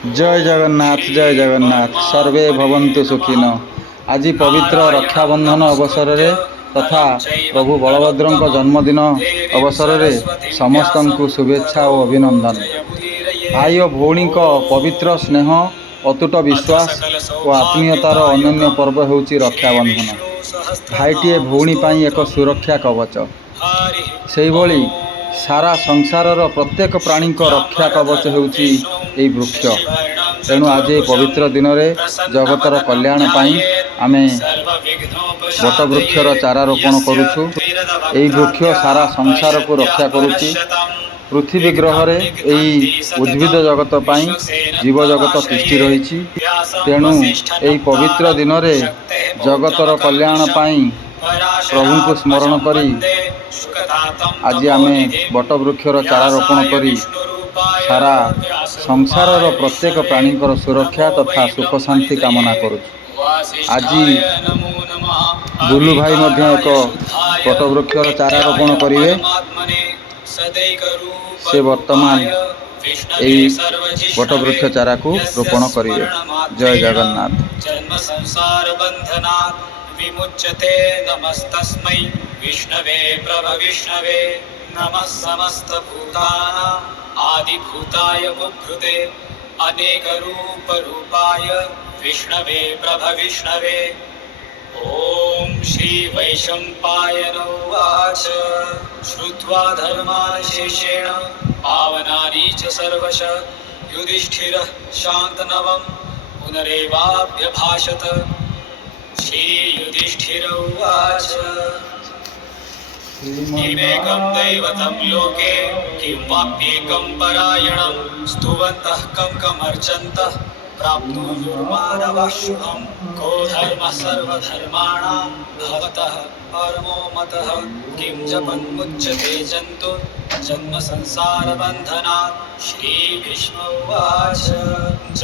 जय जगन्नाथ सर्वे भवन्तु सुखिन। आज पवित्र रक्षाबंधन अवसर रे तथा प्रभु बलभद्र जन्मदिन अवसर रे समस्त को शुभेच्छा और अभिनंदन। भाई और भौणी पवित्र स्नेह अतुट विश्वास और आत्मीयतार अनन्य पर्व होउची रक्षाबंधन। भाईटीए भौणी पाई एक सुरक्षा कवच। सेही भली सारा संसारर प्रत्येक प्राणी को रक्षा कवच होउची एई वृक्ष। तेणु आज ये पवित्र दिन में जगतर कल्याण पाई आमे बट वृक्षर चारा रोपण करुछु। एई वृक्ष सारा संसार को रक्षा करुची। पृथ्वी ग्रह रे एई उद्भिद जगत पाई जीव जगत तिष्ठि रही। तेणु एई पवित्र दिन में जगतर कल्याण पाई प्रभु को स्मरण करी आज आमे बट वृक्षर चारा रोपण करी सारा संसारर प्रत्येक प्राणी सुरक्षा तथा सुख शांति कामना करुछु। आज बुलू भाई मध्य एक बट वृक्षर चारा रोपण करिवे। से वर्तमान यही बट वृक्ष चारा को रोपण करिवे। जय जगन्नाथ। जन्म संसार बंधनात् विमुच्यते नमस्तस्मै विष्णवे प्रभविष्णवे नमः समस्त भूतानां आदिभूताय बुभृते अनेक रूप रूपाय विष्णवे प्रभविष्णवे। ओम श्री वैशंपायन उवाच श्रुत्वा धर्माशेषेण पावनानि च सर्वश युधिष्ठिरः शान्तनवं पुनरेवाभ्यभाषत। श्री युधिष्ठिर उवाच किमेकं दैवतं लोके किं वाप्येकं परायणं स्तुवन्तः कं कमर्चन्तः प्राप्नुयुर्मानवः शुभं। को धर्मः सर्वधर्माणां भवतः परमो मतः किं जपन्मुच्यते जन्तु जन्म संसार बन्धनात्। श्री भीष्म उवाच।